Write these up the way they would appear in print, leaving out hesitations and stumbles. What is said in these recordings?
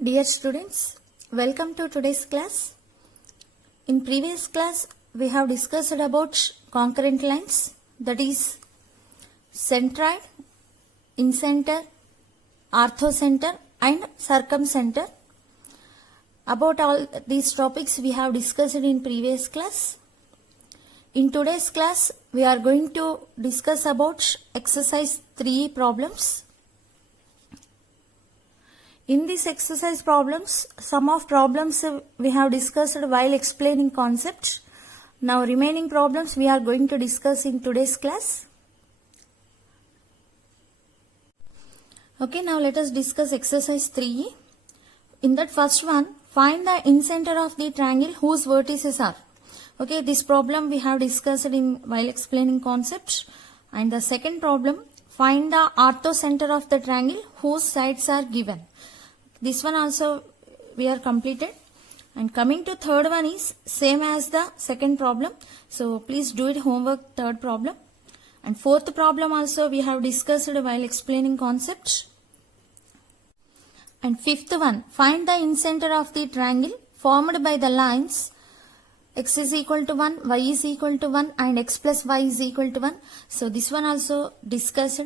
Dear students, welcome to today's class. In previous class, we have discussed about concurrent lines, that is centroid, incenter, orthocenter and circumcenter. About all these topics we have discussed in previous class. In today's class, we are going to discuss about exercise 3 problems. In this exercise problems, some of problems we have discussed while explaining concepts. Now remaining problems we are going to discuss in today's class. Okay, now let us discuss exercise 3. In that first one, find the incenter of the triangle whose vertices are. Okay, this problem we have discussed while explaining concepts. And the second problem, find the orthocenter of the triangle whose sides are given. This one also we are completed. And coming to third one is same as the second problem. So please do it homework third problem. And fourth problem also we have discussed while explaining concepts. And fifth one, find the incenter of the triangle formed by the lines x is equal to 1, y is equal to 1 and x plus y is equal to 1. So this one also discussed.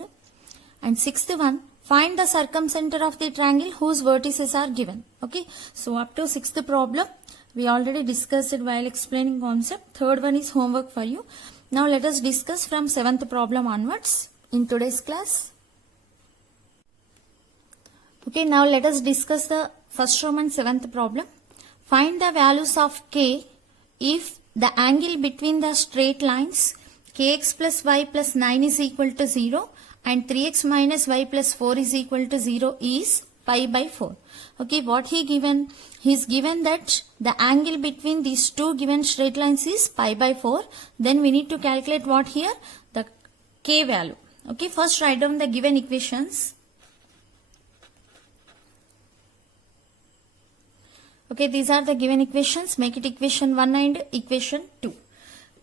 And sixth one, find the circumcenter of the triangle whose vertices are given. Okay, so up to sixth problem we already discussed while explaining concept. Third one is homework for you. Now let us discuss from seventh problem onwards in today's class. Okay, now let us discuss the first Roman seventh problem. Find the values of k if the angle between the straight lines kx plus y plus 9 is equal to 0 and 3x minus y plus 4 is equal to 0 is pi by 4. Okay, what he given? He is given that the angle between these two given straight lines is pi by 4. Then we need to calculate what here? The k value. Okay, first write down the given equations. Okay, these are the given equations. Make it equation 1 and equation 2.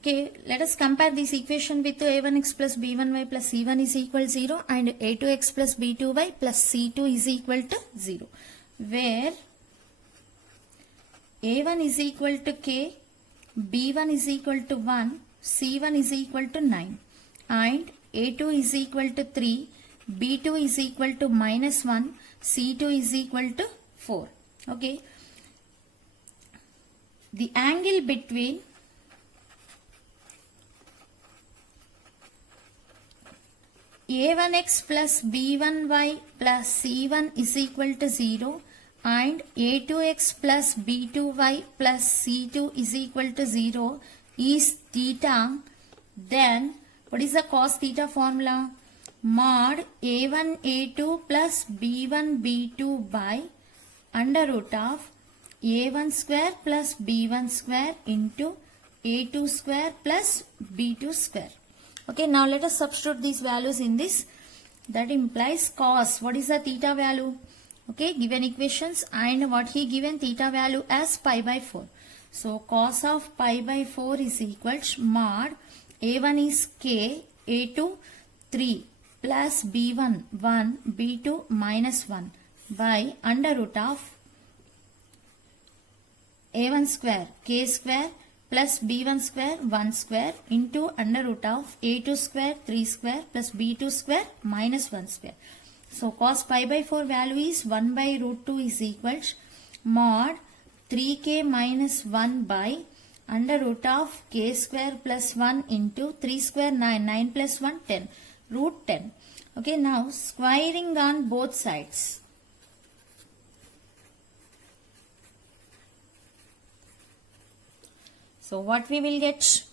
Okay, let us compare this equation with a1x plus b1y plus c1 is equal to 0 and a2x plus b2y plus c2 is equal to 0. Where a1 is equal to k, b1 is equal to 1, c1 is equal to 9 and a2 is equal to 3, b2 is equal to minus 1, c2 is equal to 4. Okay. The angle between a1x plus b1y plus c1 is equal to 0 and a2x plus b2y plus c2 is equal to 0 is theta, then what is the cos theta formula? Mod a1 a2 plus b1 b2 by under root of a1 square plus b1 square into a2 square plus b2 square. Okay, now let us substitute these values in this. That implies cos. What is the theta value? Okay, given equations and what he given theta value as pi by 4. So cos of pi by 4 is equal to mod a1 is k, a2 3 plus b1 1, b2 minus 1 by under root of a1 square k square plus b1 square 1 square into under root of a2 square 3 square plus b2 square minus 1 square. So cos pi by 4 value is 1 by root 2 is equal to mod 3k minus 1 by under root of k square plus 1 into 3 square 9, 9 plus 1 10, root 10. Okay, now squaring on both sides. So what we will get?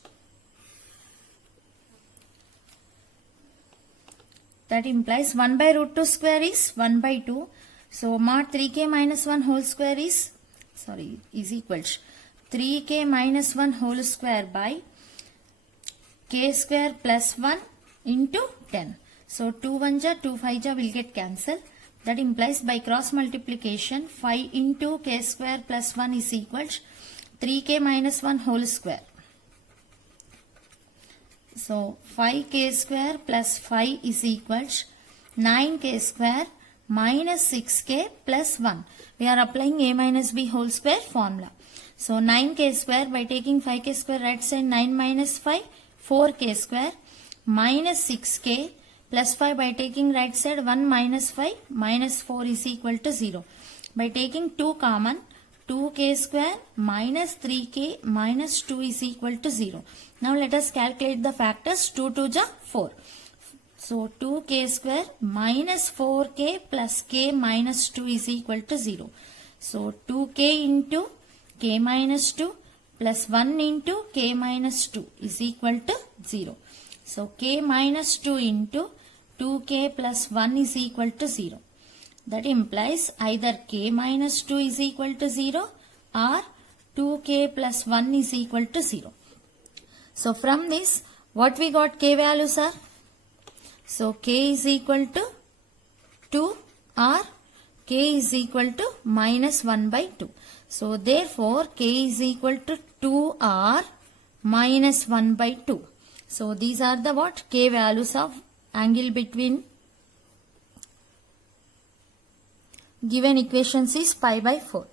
That implies 1 by root 2 square is 1 by 2. So mod 3k minus 1 whole square is equal to 3k minus 1 whole square by k square plus 1 into 10. So 2 1 ja 2 5 ja will get cancelled. That implies by cross multiplication 5 into k square plus 1 is equal to 3k minus 1 whole square. So 5k square plus 5 is equal to 9k square minus 6k plus 1. We are applying a minus b whole square formula. So 9k square, by taking 5k square right side, 9 minus 5, 4k square minus 6k plus 5, by taking right side 1 minus 5 minus 4 is equal to 0. By taking 2 common, 2k square minus 3k minus 2 is equal to 0. Now let us calculate the factors. 2 to the 4. So 2k square minus 4k plus k minus 2 is equal to 0. So 2k into k minus 2 plus 1 into k minus 2 is equal to 0. So k minus 2 into 2k plus 1 is equal to 0. That implies either k minus 2 is equal to 0 or 2k plus 1 is equal to 0. So from this, what we got k values are? So k is equal to 2 or k is equal to minus 1 by 2. So therefore k is equal to 2 or minus 1 by 2. So these are the what? K values of angle between given equations is pi by 4.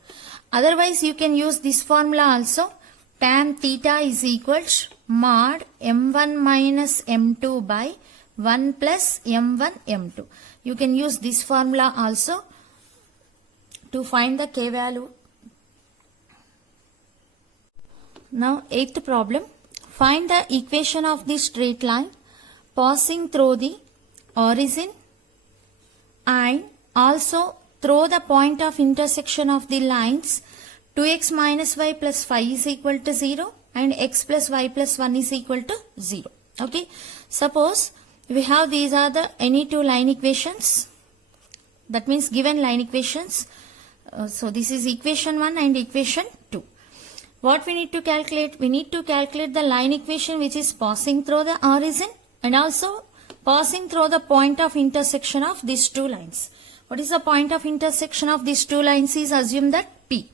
Otherwise you can use this formula also. Tan theta is equals mod m1 minus m2 by 1 plus m1 m2. You can use this formula also to find the k value. Now 8th problem. Find the equation of the straight line passing through the origin and also through the point of intersection of the lines 2x minus y plus 5 is equal to 0 and x plus y plus 1 is equal to 0. Okay. Suppose we have these are the any two line equations. That means given line equations. So this is equation 1 and equation 2. What we need to calculate? We need to calculate the line equation which is passing through the origin and also passing through the point of intersection of these two lines. What is the point of intersection of these two lines is assume that P.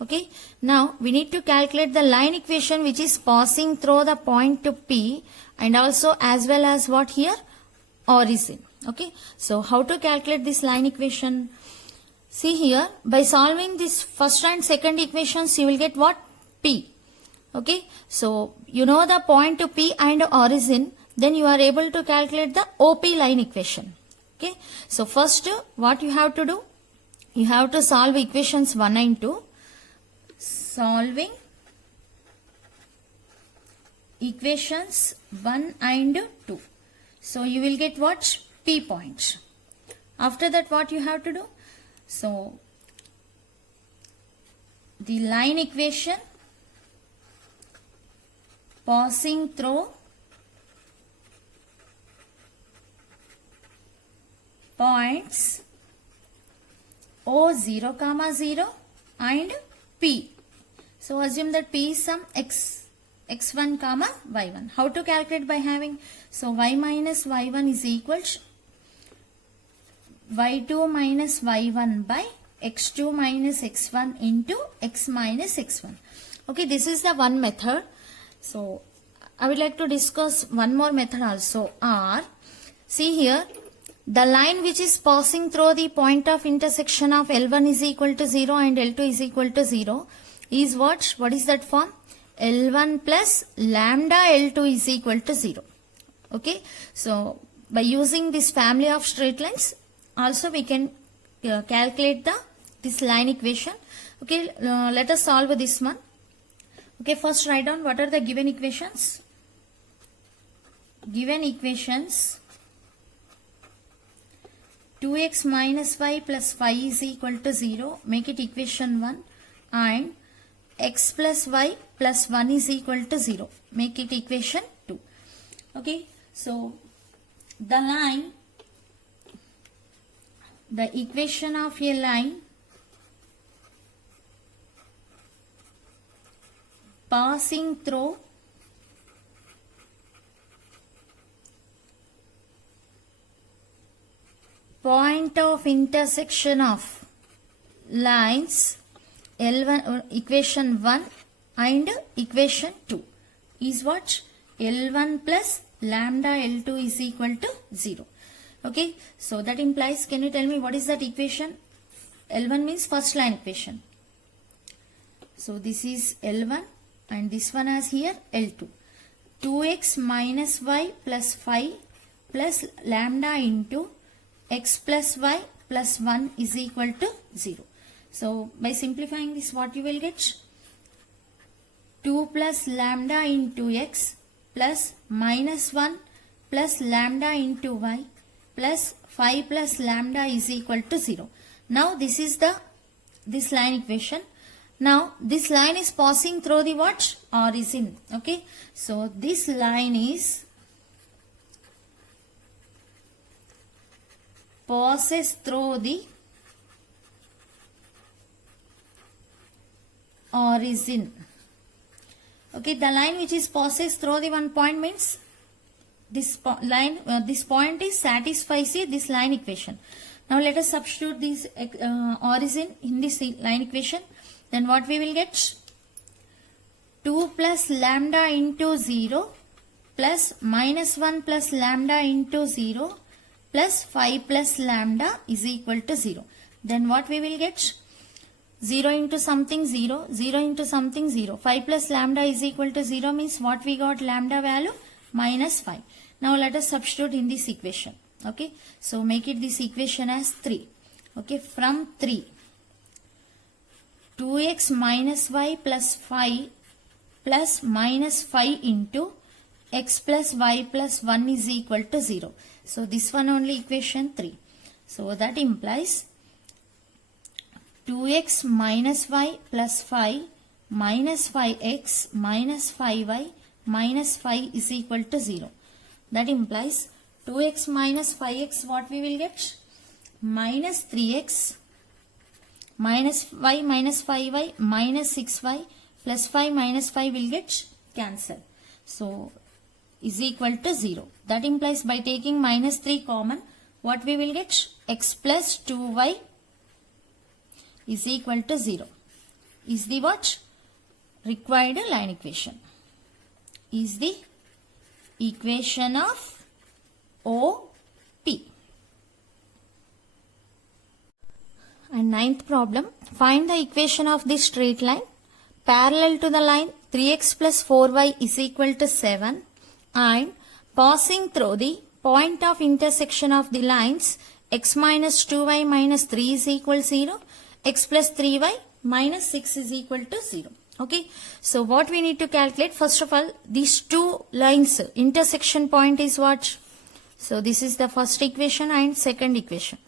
Okay. Now we need to calculate the line equation which is passing through the point to P and also as well as what here? Origin. Okay. So how to calculate this line equation? See here, by solving this first and second equations you will get what? P. Okay. So you know the point to P and origin, then you are able to calculate the OP line equation. Okay. So first what you have to do? You have to solve equations 1 and 2. Solving equations 1 and 2. So you will get what? P points. After that what you have to do? So the line equation passing through points O0, 0 and P. So assume that P is some x1, y1. How to calculate? By having, so y minus y1 is equals y2 minus y1 by x2 minus x1 into x minus x1. Okay, this is the one method. So I would like to discuss one more method also. Or see here, the line which is passing through the point of intersection of L1 is equal to 0 and L2 is equal to 0 is what? What is that form? L1 plus lambda L2 is equal to 0. Okay. So by using this family of straight lines also we can calculate this line equation. Okay. Let us solve this one. Okay. First write down what are the given equations. Given equations: 2x minus y plus 5 is equal to 0. Make it equation 1. And x plus y plus 1 is equal to 0. Make it equation 2. Okay. So the line, the equation of a line passing through point of intersection of lines L1, equation 1 and equation 2 is what? L1 plus lambda L2 is equal to 0. Okay, so that implies, can you tell me what is that equation? L1 means first line equation. So this is L1 and this one as here L2. 2x minus y plus 5 plus lambda into x plus y plus 1 is equal to 0. So by simplifying this, what you will get? 2 plus lambda into x plus minus 1 plus lambda into y plus 5 plus lambda is equal to 0. Now this is this line equation. Now this line is passing through the what? Origin. Okay. So this line is passes through the origin. Okay, the line which is passes through the one point means this line, this point is satisfies this line equation. Now let us substitute this origin in this line equation. Then what we will get? 2 plus lambda into 0 plus minus 1 plus lambda into 0 plus 5 plus lambda is equal to 0. Then what we will get? 0 into something 0, 0 into something 0. 5 plus lambda is equal to 0 means what we got? Lambda value minus 5. Now let us substitute in this equation. Okay, so make it this equation as 3. Okay, from 3, 2x minus y plus 5 plus minus 5 into x plus y plus 1 is equal to 0. So this one only equation 3. So that implies 2x minus y plus 5 minus 5x minus 5y minus 5 is equal to 0. That implies 2x minus 5x, what we will get? Minus 3x minus y minus 5y minus 6y plus 5 minus 5 will get cancelled. So is equal to 0. That implies by taking minus 3 common, what we will get? X plus 2y is equal to 0. Is the what? Required line equation. Is the equation of OP. And ninth problem, find the equation of this straight line parallel to the line 3x plus 4y is equal to 7 and passing through the point of intersection of the lines x minus 2y minus 3 is equal to 0, x plus 3y minus 6 is equal to 0. Okay, so what we need to calculate, first of all, these two lines intersection point is what? So this is the first equation and second equation.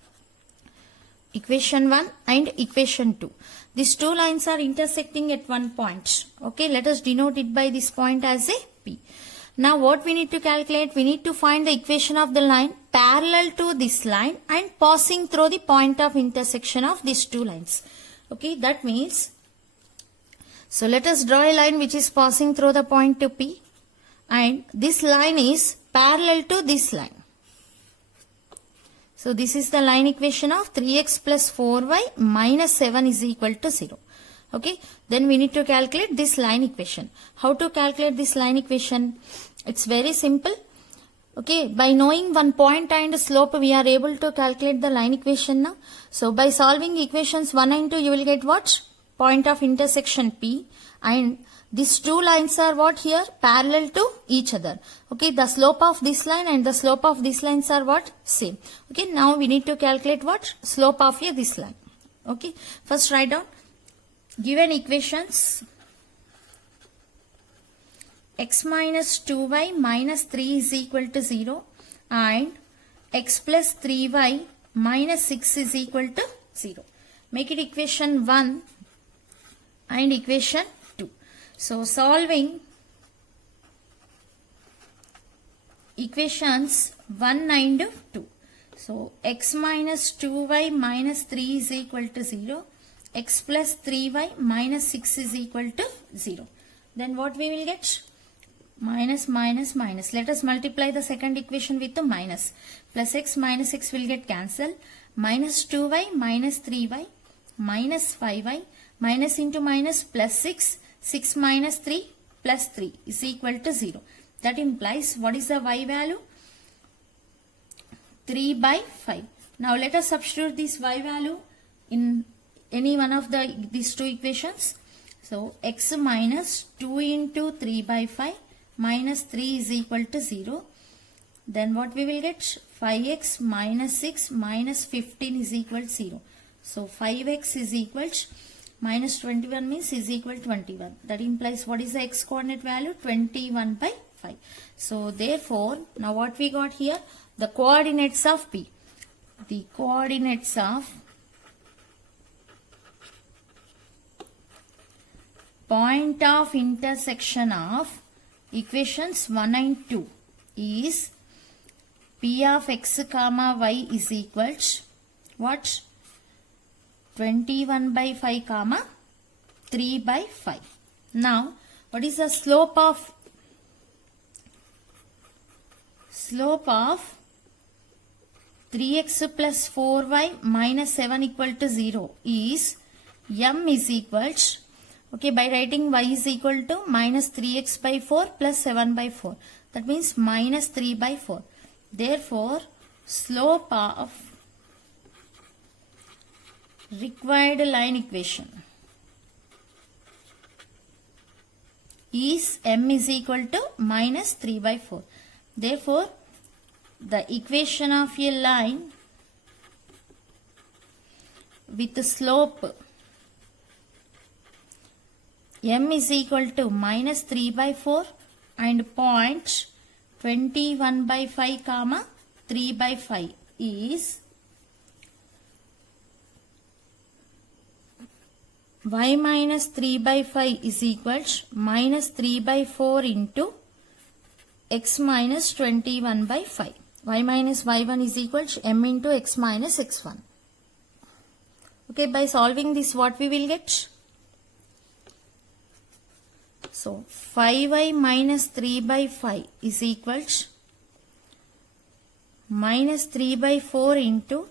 Equation 1 and equation 2. These two lines are intersecting at one point. Okay, let us denote it by this point as a P. Now what we need to calculate? We need to find the equation of the line parallel to this line and passing through the point of intersection of these two lines. Okay, that means, so let us draw a line which is passing through the point to P and this line is parallel to this line. So this is the line equation of 3x plus 4y minus 7 is equal to 0. Okay, then we need to calculate this line equation. How to calculate this line equation? It's very simple. Okay, by knowing one point and slope, we are able to calculate the line equation now. So by solving equations 1 and 2, you will get what? Point of intersection P, and these two lines are what here? Parallel to each other. Okay, the slope of this line and the slope of these lines are what? Same. Okay, now we need to calculate what? Slope of this line. Okay, first write down given equations. X minus 2y minus 3 is equal to 0 and x plus 3y minus 6 is equal to 0. Make it equation 1 and equation 2. So solving equations 1 and 2. So x minus 2y minus 3 is equal to 0. X plus 3y minus 6 is equal to 0. Then what we will get? Minus minus minus. Let us multiply the second equation with the minus. Plus x minus x will get cancelled. Minus 2y minus 3y minus 5y minus into minus plus 6. 6 minus 3 plus 3 is equal to 0. That implies what is the y value? 3 by 5. Now let us substitute this y value in any one of these two equations. So x minus 2 into 3 by 5 minus 3 is equal to 0. Then what we will get? 5x minus 6 minus 15 is equal to 0. So 5x is equal to minus 21 means is equal to 21. That implies what is the x coordinate value? 21 by 5. So therefore, now what we got here? The coordinates of P. The coordinates of point of intersection of equations 1 and 2 is P of x comma y is equal to what? 21 by 5 comma 3 by 5. Now, what is the slope of 3x plus 4y minus 7 equal to 0 is m is equal to, okay, by writing y is equal to minus 3x by 4 plus 7 by 4. That means minus 3 by 4. Therefore, slope of required line equation is m is equal to minus 3 by 4. Therefore, the equation of a line with the slope m is equal to minus 3 by 4 and point 21 by 5 comma 3 by 5 is y minus 3 by 5 is equal to minus 3 by 4 into x minus 21 by 5. Y minus y1 is equal to m into x minus x1. Okay, by solving this what we will get? So 5y minus 3 by 5 is equal to minus 3 by 4 into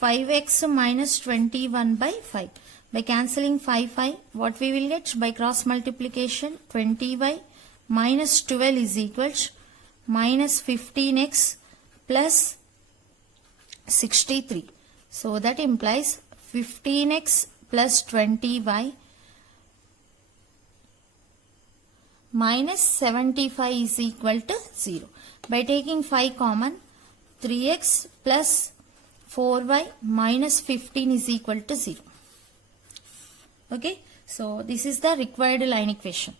5x minus 21 by 5. By cancelling 5, what we will get? By cross multiplication, 20y minus 12 is equal to minus 15x plus 63. So that implies 15x plus 20y minus 75 is equal to 0. By taking 5 common, 3x plus 4y minus 15 is equal to 0. Okay, so this is the required line equation.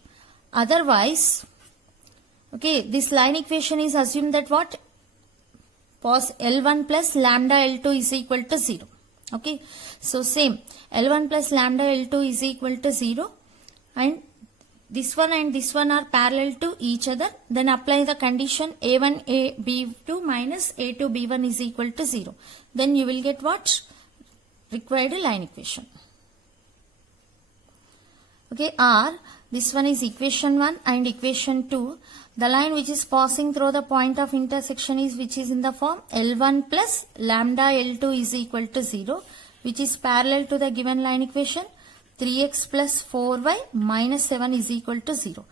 Otherwise, okay, this line equation is assumed that what? Pos L1 plus lambda L2 is equal to 0. Okay, so same, L1 plus lambda L2 is equal to 0 and this one are parallel to each other. Then apply the condition A1 B2 minus A2 B1 is equal to 0. Then you will get what? Required line equation. Okay, or this one is equation 1 and equation 2. The line which is passing through the point of intersection is which is in the form L1 plus lambda L2 is equal to 0, which is parallel to the given line equation 3x plus 4y minus 7 is equal to 0.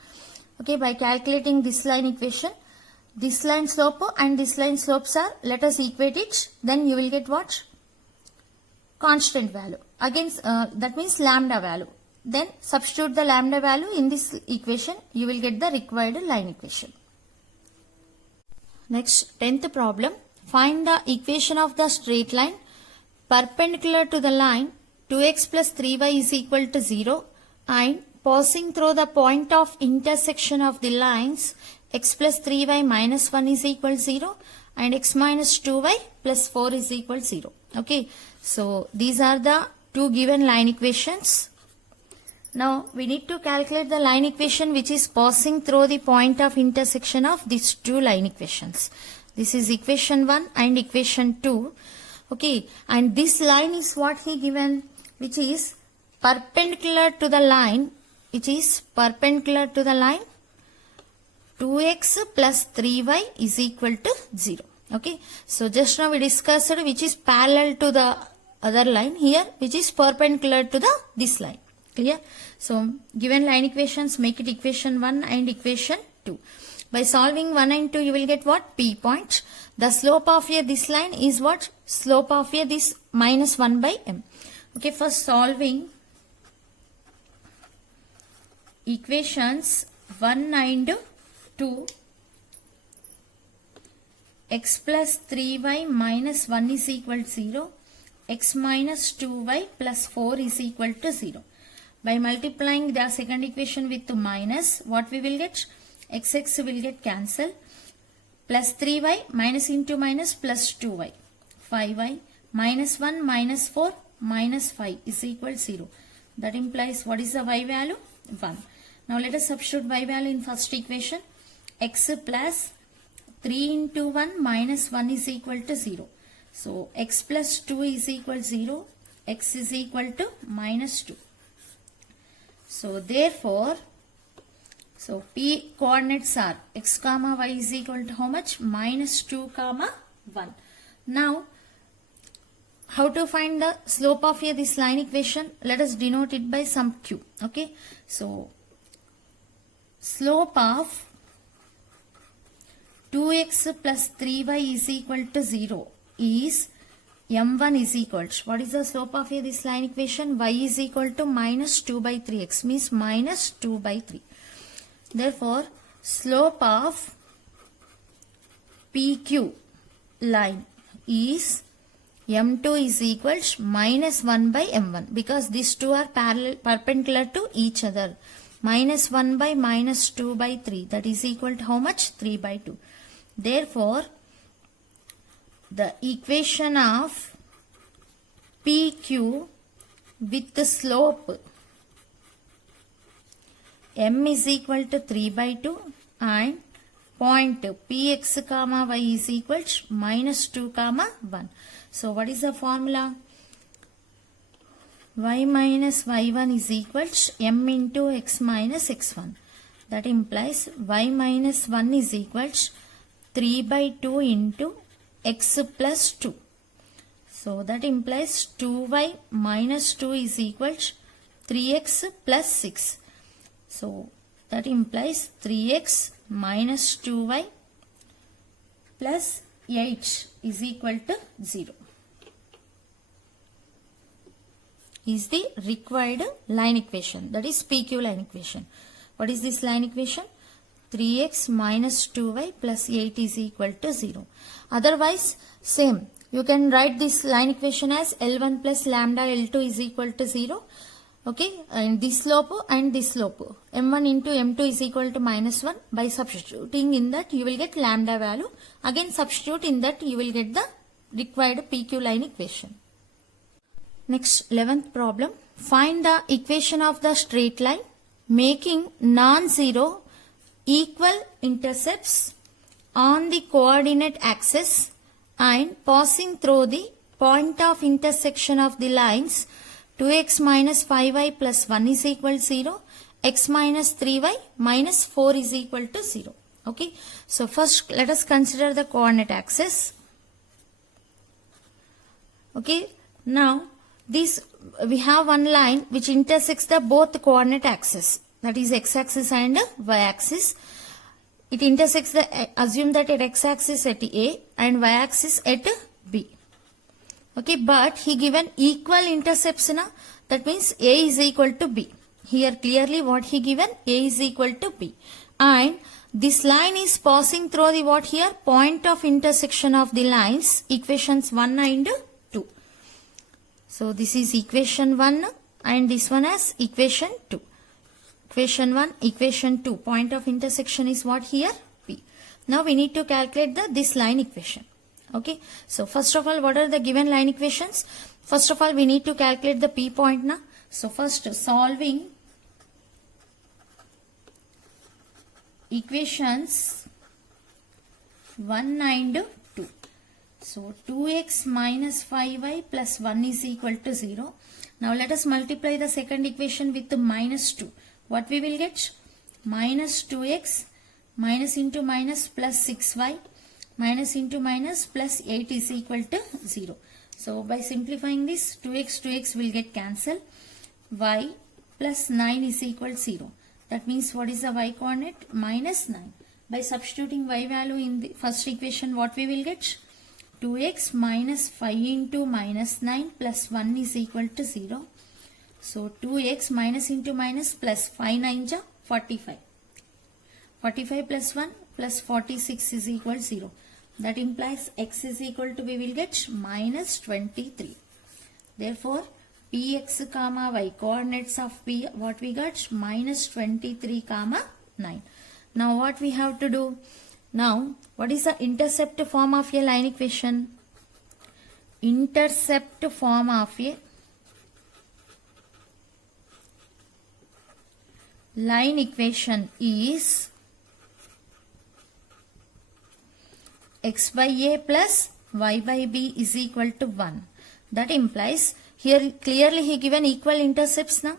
Okay, by calculating this line equation, this line slope and this line slopes are, let us equate it, then you will get what? Constant value. Against, that means lambda value. Then substitute the lambda value in this equation, you will get the required line equation. Next, 10th problem. Find the equation of the straight line perpendicular to the line 2x plus 3y is equal to 0 and passing through the point of intersection of the lines x plus 3y minus 1 is equal to 0 and x minus 2y plus 4 is equal to 0. Okay, so these are the two given line equations. Now we need to calculate the line equation which is passing through the point of intersection of these two line equations. This is equation 1 and equation 2. Okay, and this line is what he given, which is perpendicular to the line, 2x plus 3y is equal to 0. Okay, so just now we discussed which is parallel to the other line, here which is perpendicular to this line. Clear? So given line equations, make it equation 1 and equation 2. By solving 1 and 2, you will get what? P point. The slope of here this line is what? Slope of here this minus 1 by m. Okay, for solving equations 1 and 2, x plus 3y minus 1 is equal to 0, x minus 2y plus 4 is equal to 0. By multiplying the second equation with minus, what we will get? X will get cancelled. Plus 3y minus into minus plus 2y. 5y minus 1 minus 4 minus 5 is equal to 0. That implies what is the y value? 1. Now let us substitute y value in first equation. X plus 3 into 1 minus 1 is equal to 0. So x plus 2 is equal to 0. X is equal to minus 2. So therefore, P coordinates are x comma y is equal to how much? Minus 2 comma 1. Now, how to find the slope of here this line equation? Let us denote it by some q. Okay. So, slope of 2x plus 3y is equal to 0 is m1 is equal to, what is the slope of here this line equation? Y is equal to minus 2 by 3x means minus 2 by 3. Therefore, slope of PQ line is m2 is equal to minus 1 by m1 because these two are perpendicular to each other. Minus 1 by minus 2 by 3, that is equal to how much? 3 by 2. Therefore, the equation of PQ with the slope m is equal to 3 by 2 and point px comma y is equal to minus 2 comma 1. So what is the formula? Y minus y1 is equal to m into x minus x1. That implies y minus 1 is equal to 3 by 2 into x plus 2. So that implies 2y minus 2 is equal to 3x plus 6. So that implies 3x minus 2y plus 8 is equal to 0. Is the required line equation, that is PQ line equation. What is this line equation? 3x minus 2y plus 8 is equal to 0. Otherwise, same. You can write this line equation as L1 plus lambda L2 is equal to 0. Okay, and this slope and this slope. M1 into M2 is equal to minus 1. By substituting in that, you will get lambda value. Again, substitute in that, you will get the required PQ line equation. Next, 11th problem. Find the equation of the straight line making non-zero equal intercepts on the coordinate axis and passing through the point of intersection of the lines 2x minus 5y plus 1 is equal to 0, x minus 3y minus 4 is equal to 0. Okay, so first let us consider the coordinate axis. Okay, now this we have one line which intersects the both coordinate axis, that is x-axis and y-axis. It intersects the, assume that at x-axis at A and y-axis at B. Okay, but he given equal intercepts, na? That means A is equal to B. Here clearly what he given? A is equal to B. And this line is passing through the what here? Point of intersection of the lines, equations 1 and 2. So this is equation 1 and this one as equation 2. Equation 1, equation 2. Point of intersection is what here? P. Now we need to calculate this line equation. Okay. So first of all, what are the given line equations? First of all, we need to calculate the P point now. So first, solving equations 1 and 2. So 2x minus 5y plus 1 is equal to 0. Now let us multiply the second equation with the minus 2. What we will get? Minus 2x minus into minus plus 6y minus into minus plus 8 is equal to 0. So by simplifying this, 2x will get cancelled. Y plus 9 is equal to 0. That means what is the y coordinate? Minus 9. By substituting y value in the first equation, what we will get? 2x minus 5 into minus 9 plus 1 is equal to 0. So 2x minus into minus plus 5 9 ja 45. 45 plus 1 plus 46 is equal to 0. That implies x is equal to, we will get minus 23. Therefore, px comma y, coordinates of p, what we got? Minus 23 comma 9. Now what we have to do? Now, what is the intercept form of a line equation? Intercept form of a line equation is x by a plus y by b is equal to 1. That implies, here clearly he given equal intercepts now.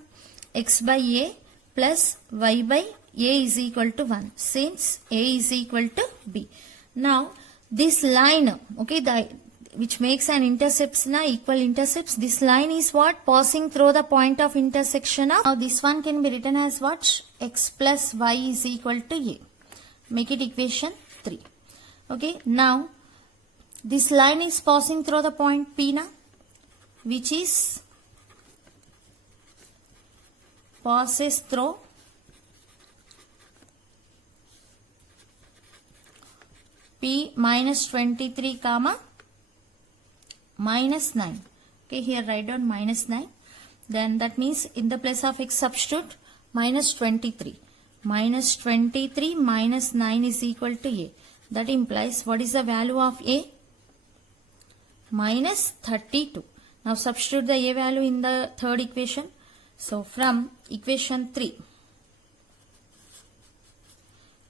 X by a plus y by a is equal to 1, since a is equal to b. Now this line, okay, which makes an intercepts na equal intercepts, this line is what? Passing through the point of intersection of, now this one can be written as what? X plus y is equal to a. Make it equation 3. Okay, now this line is passing through the point P na, which is passes through P minus 23 comma minus 9. Okay, here write down minus 9. Then that means in the place of x substitute minus 23. Minus 23 minus 9 is equal to a. That implies, what is the value of a? Minus 32. Now substitute the a value in the third equation. So from equation 3,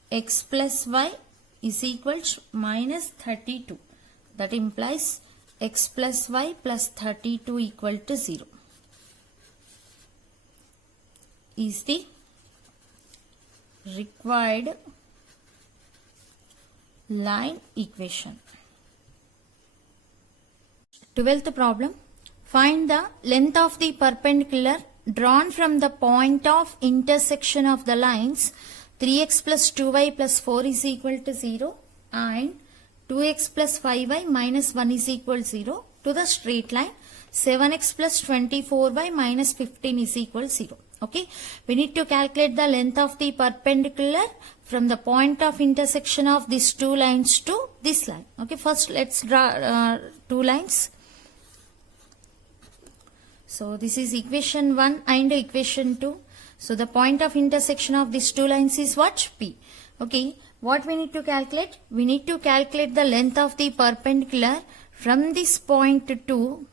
x plus y is equal to minus 32. That implies x plus y plus 32 equal to 0 is the required line equation. 12th problem. Find the length of the perpendicular drawn from the point of intersection of the lines 3x plus 2y plus 4 is equal to 0 and 2x plus 5y minus 1 is equal to 0 to the straight line 7x plus 24y minus 15 is equal to 0. Okay, we need to calculate the length of the perpendicular from the point of intersection of these two lines to this line. Okay, first let's draw two lines. So this is equation 1 and equation 2. So the point of intersection of these two lines is what? P. Okay, what we need to calculate? We need to calculate the length of the perpendicular from this point to,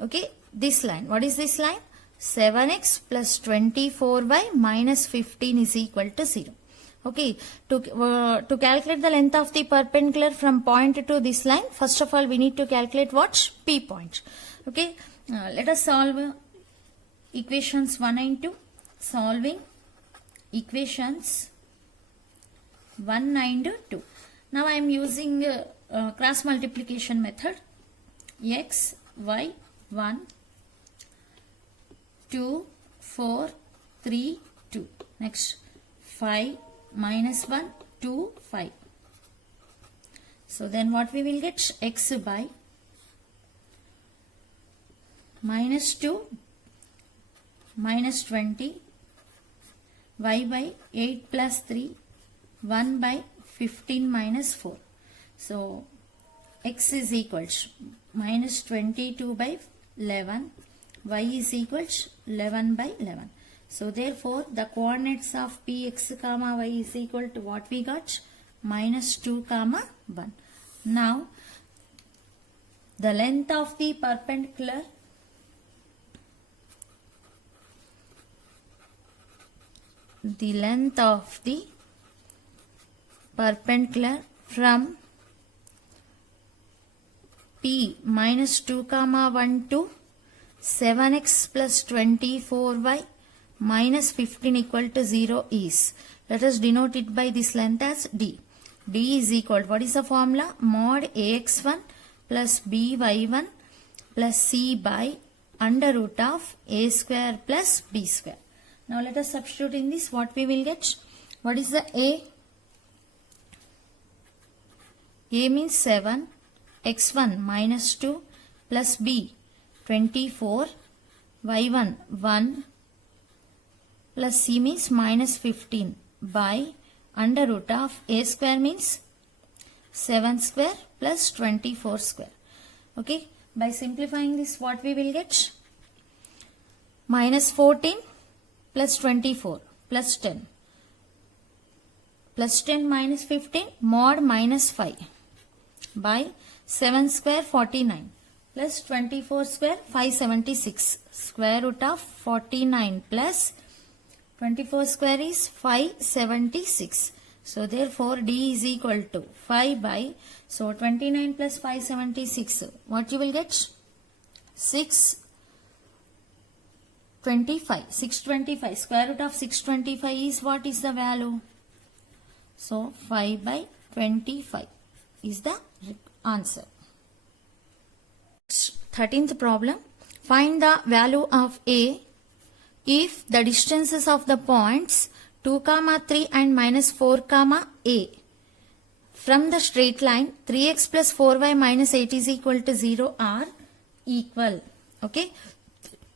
okay, this line. What is this line? 7x plus 24y minus 15 is equal to 0. Okay, to calculate the length of the perpendicular from point to this line, first of all we need to calculate what? P point. Okay, let us solve equations 1 and 2. Solving equations 1 and 2. Now I am using cross multiplication method. X, y, 1, 2, 4, 3, 2. Next, 5 minus 1, 2, 5. So then what we will get? X by minus 2 minus 20, y by 8 plus 3, 1 by 15 minus 4. So x is equal to minus 22 by 11, y is equal to 11 by 11. So therefore the coordinates of px comma y is equal to what we got? Minus 2 comma 1. Now the length of the perpendicular from P minus 2 comma 1 to 7x plus 24y minus 15 equal to 0 is, let us denote it by this length as d. D is equal to, what is the formula? Mod ax1 plus by1 plus c by under root of a square plus b square. Now let us substitute in this. What we will get? What is the A? A means 7, x1 minus 2 plus B 24, y1 1 plus C means minus 15 by under root of A square means 7 square plus 24 square. Okay, by simplifying this, what we will get? Minus 14 plus 24 plus 10 plus 10 minus 15 mod minus 5 by 7 square 49 plus 24 square 576 square root of 49 plus 24 square is 576. So therefore D is equal to 5 by, so 29 plus 576, what you will get? 625. Square root of 625 is, what is the value? So 5 by 25 is the answer. 13th problem. Find the value of A if the distances of the points 2, 3 and minus 4, A from the straight line 3x plus 4y minus 8 is equal to 0 are equal. Okay.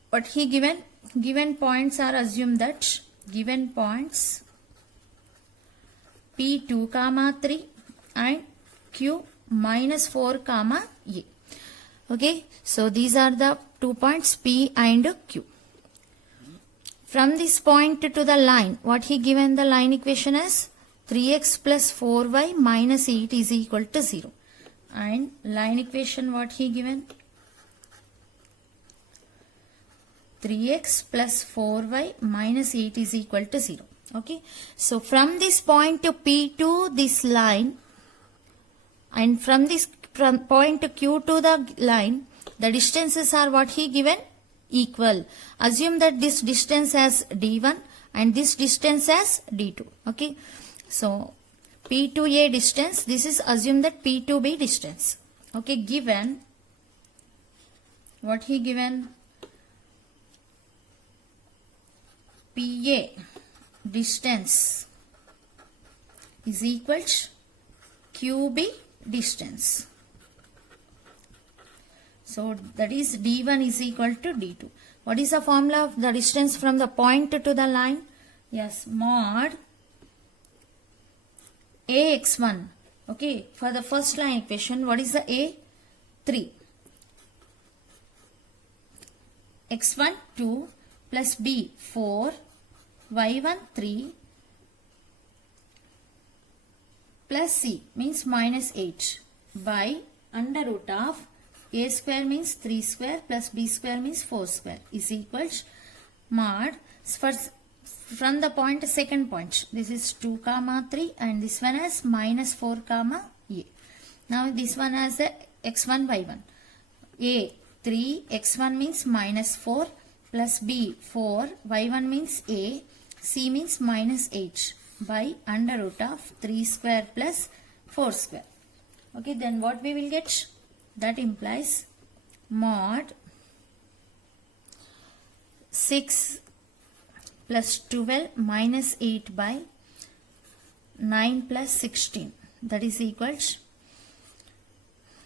What he given points are assumed that given points P2, 3 and Q minus 4, A. Okay. So these are the 2 points P and Q. From this point to the line, what he given the line equation as 3x plus 4y minus 8 is equal to 0. And line equation what he given? 3x plus 4y minus 8 is equal to 0. Okay. So from this point to P to this line, and from point to Q to the line, the distances are what he given? Equal. Assume that this distance as D1 and this distance as D2. Okay. So P to A distance, this is assume that P to B distance. Okay. Given, what he given? PA distance is equal to QB distance. So that is D1 is equal to D2. What is the formula of the distance from the point to the line? Yes, mod AX1. Okay, for the first line equation, what is the A? 3. X1 2 plus B 4, Y1 3 plus C means minus 8 by under root of A square means 3 square plus B square means 4 square is equals mod from the point to second point. This is 2, 3 and this one has minus 4, A. Now this one has the x1, y1. A 3, x1 means minus 4 plus B 4, y1 means A, C means minus 8 by under root of 3 square plus 4 square. Okay, then what we will get? That implies mod 6 plus 12 minus 8 by 9 plus 16. That is equals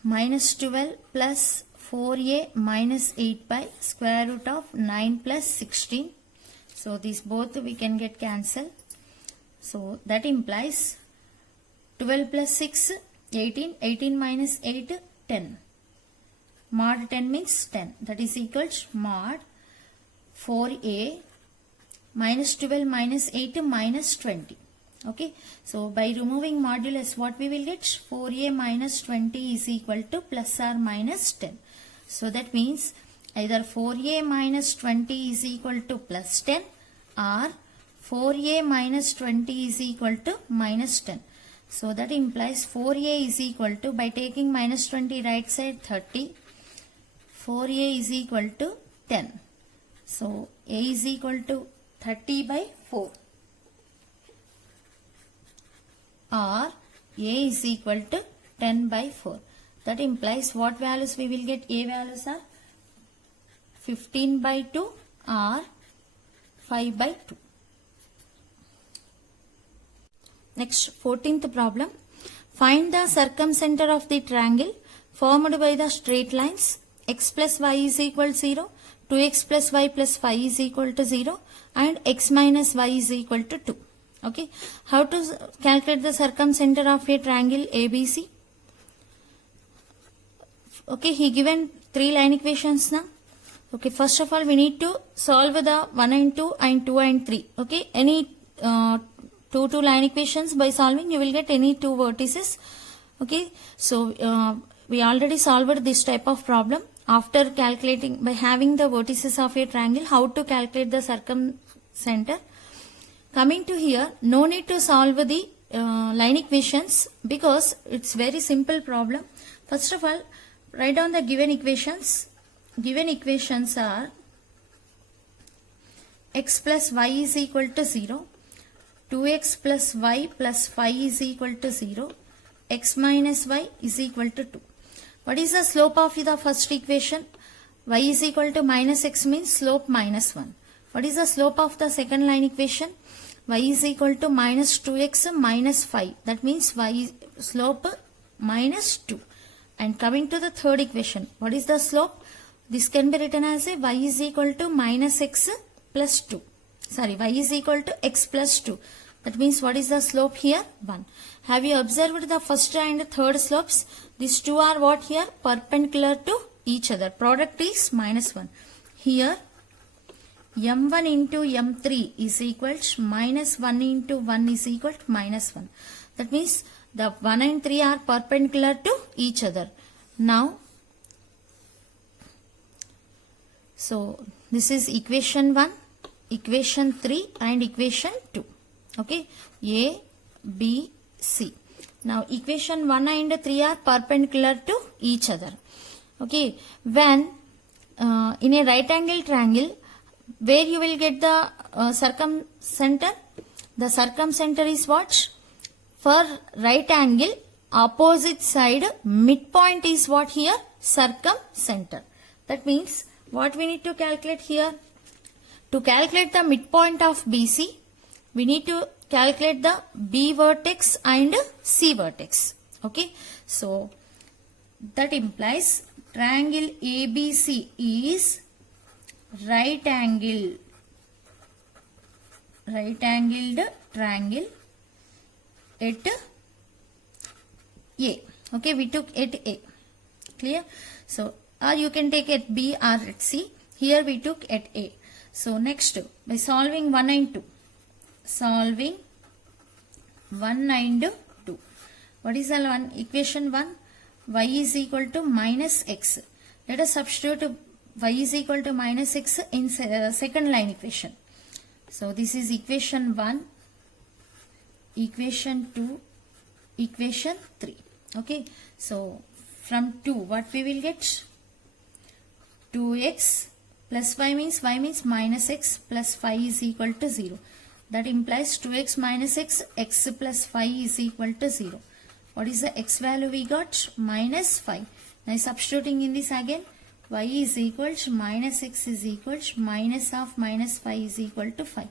minus 12 plus 4a minus 8 by square root of 9 plus 16. So these both we can get cancelled. So that implies 12 plus 6, 18, 18 minus 8, 10. Mod 10 means 10. That is equals mod 4a minus 12 minus 8 minus 20. Okay. So by removing modulus, what we will get? 4a minus 20 is equal to plus or minus 10. So that means either 4a minus 20 is equal to plus 10 or 4a minus 20 is equal to minus 10. So that implies 4a is equal to, by taking minus 20 right side 30, 4a is equal to 10. So a is equal to 30 by 4 or a is equal to 10 by 4. That implies what values we will get? A values are 15 by 2 or 5 by 2. Next, 14th problem. Find the circumcenter of the triangle formed by the straight lines x plus y is equal to 0, 2x plus y plus 5 is equal to 0 and x minus y is equal to 2. Okay. How to calculate the circumcenter of a triangle ABC? Okay, he given 3 line equations now. Okay, first of all we need to solve the 1 and 2 and 2 and 3. Okay, any two line equations by solving you will get any 2 vertices. Okay, so we already solved this type of problem after calculating by having the vertices of a triangle, how to calculate the circumcenter. Coming to here, no need to solve the line equations because it's very simple problem. First of all, write down the given equations. Given equations are x plus y is equal to 0, 2x plus y plus 5 is equal to 0, x minus y is equal to 2. What is the slope of the first equation? Y is equal to minus x means slope minus 1. What is the slope of the second line equation? Y is equal to minus 2x minus 5. That means y slope minus 2. And coming to the third equation, what is the slope? This can be written as a y is equal to minus x plus 2. Sorry, y is equal to x plus 2. That means what is the slope here? 1. Have you observed the first and third slopes? These two are what here? Perpendicular to each other. Product is minus 1. Here m1 into m3 is equal to minus 1 into 1 is equal to minus 1. That means the 1 and 3 are perpendicular to each other. Now, so this is equation 1, equation 3 and equation 2. Okay, A, B, C. Now equation 1 and 3 are perpendicular to each other. Okay, when in a right angle triangle, where you will get the circumcenter? The circumcenter is what? For right angle, opposite side, midpoint is what here? Circumcenter. That means what we need to calculate here? To calculate the midpoint of BC, we need to calculate the B vertex and C vertex. Okay, so that implies triangle ABC is right angled triangle at A. Okay, we took at A. Clear? So, or you can take at B or at C. Here we took at A. So, next, by solving 1 and 2. Solving 1 and 2. What is the one? Equation 1. Y is equal to minus x. Let us substitute y is equal to minus x in second line equation. So, this is equation 1, equation 2, equation 3. Okay. So, from 2, what we will get? 2x plus y means minus x plus 5 is equal to 0. That implies 2x minus x, x plus 5 is equal to 0. What is the x value we got? Minus 5. Now substituting in this again, y is equal to minus x is equal to minus of minus 5 is equal to 5.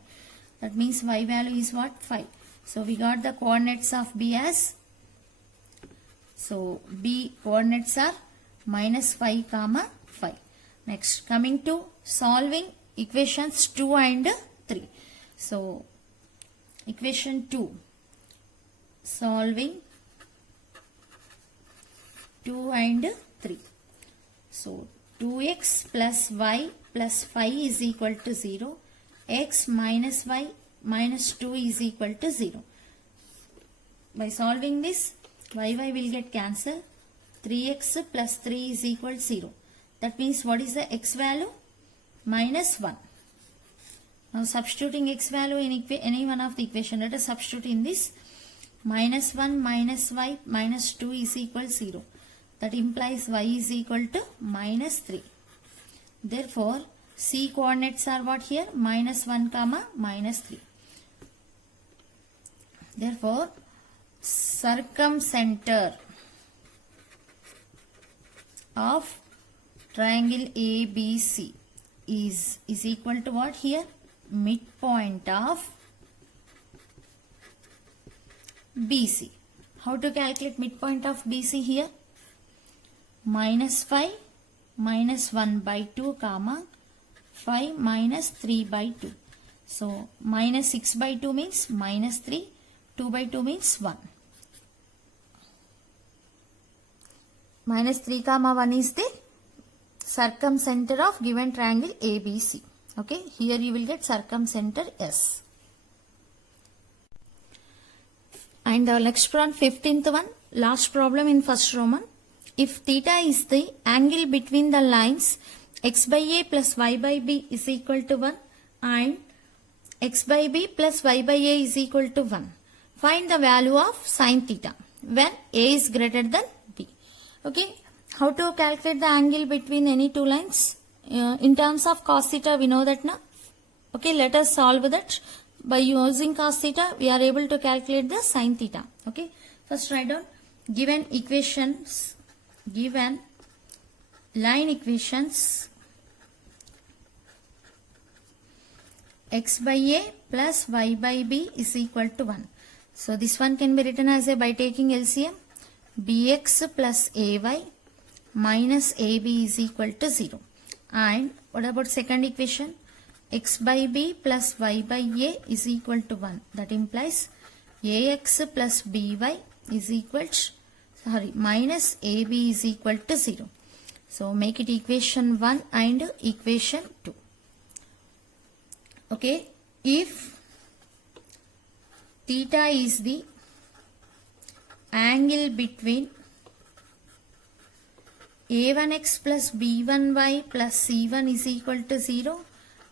That means y value is what? 5. So we got the coordinates of B as, so B coordinates are minus 5 comma 5. Next, coming to solving equations 2 and 3. So, equation 2, solving 2 and 3. So, 2x plus y plus 5 is equal to 0. X minus y minus 2 is equal to 0. By solving this, y will get cancelled. 3x plus 3 is equal to 0. That means what is the x value? Minus 1. Now substituting x value in any one of the equation, let us substitute in this. Minus 1 minus y minus 2 is equal to 0. That implies y is equal to minus 3. Therefore, C coordinates are what here? Minus 1 comma minus 3. Therefore, circumcenter of triangle ABC is equal to what here? Midpoint of BC. How to calculate midpoint of BC here? Minus 5 minus 1 by 2 comma 5 minus 3 by 2. So minus 6 by 2 means minus 3, 2 by 2 means 1. Minus 3 comma 1 is the circumcenter of given triangle ABC. Okay, here you will get circumcenter S. And the next problem, 15th one, last problem in first Roman. If theta is the angle between the lines x by a plus y by b is equal to 1 and x by b plus y by a is equal to 1, find the value of sin theta when a is greater than b. Okay, how to calculate the angle between any two lines? In terms of cos theta, we know that now. Okay, let us solve that. By using cos theta, we are able to calculate the sin theta. Okay, first write down given equations, given line equations x by a plus y by b is equal to 1. So this one can be written as a by taking LCM, bx plus ay minus ab is equal to 0. And what about second equation? X by b plus y by a is equal to 1. That implies ax plus by is equal to, minus ab is equal to 0. So make it equation 1 and equation 2. Okay, if theta is the angle between a1x plus b1y plus c1 is equal to 0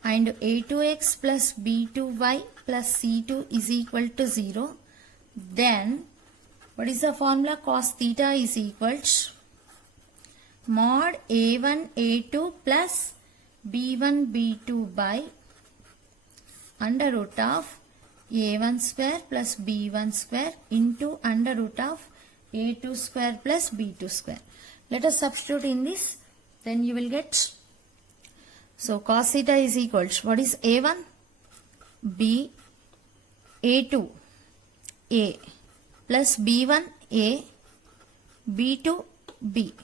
and a2x plus b2y plus c2 is equal to 0, then what is the formula? Cos theta is equal to mod a1 a2 plus b1 b2 by under root of a1 square plus b1 square into under root of a2 square plus b2 square. Let us substitute in this, then you will get, so cos theta is equal to, what is a1? B, a2, a, plus b1, a, b2, b,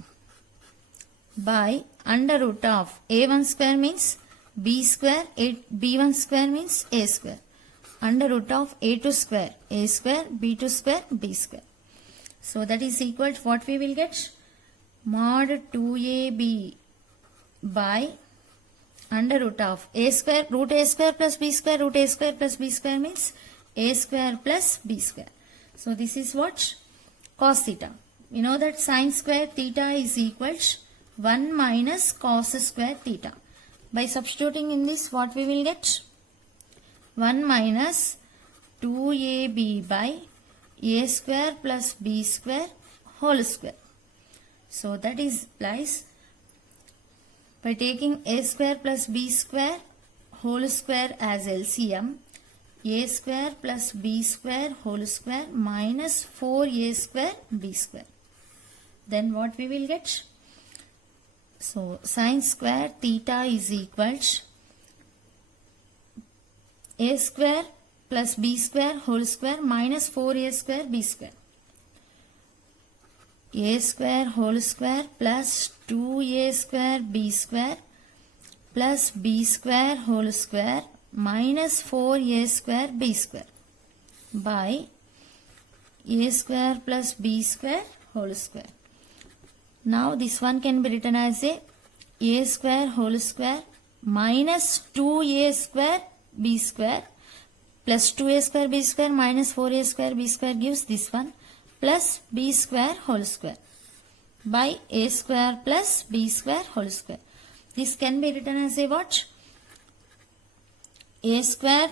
by under root of a1 square means b square, b1 square means a square, under root of a2 square, a square, b2 square, b square. So that is equal to what we will get? Mod 2ab by under root of a square, root a square plus b square, root a square plus b square means a square plus b square. So this is what? Cos theta. We know that sin square theta is equal to 1 minus cos square theta. By substituting in this, what we will get? 1 minus 2ab by a square plus b square whole square. So that is implies by taking a square plus b square whole square as LCM, a square plus b square whole square minus 4a square b square. Then what we will get? So sin square theta is equal to a square plus b square whole square minus 4a square b square. A square whole square plus 2a square b square plus b square whole square minus 4a square b square by a square plus b square whole square. Now this one can be written as a square whole square minus 2a square b square plus 2a square b square minus 4a square b square gives this one plus b square whole square by a square plus b square whole square. This can be written as a what? A square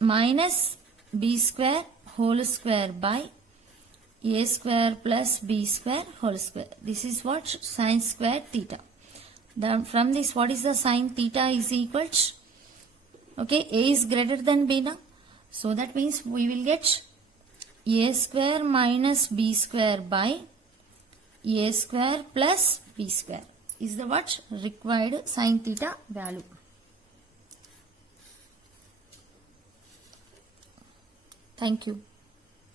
minus b square whole square by a square plus b square whole square. This is what? Sin square theta. Then from this, what is the sin theta is equal to? Okay, a is greater than b now. So that means we will get a square minus b square by a square plus b square is the what? Required sin theta value. Thank you.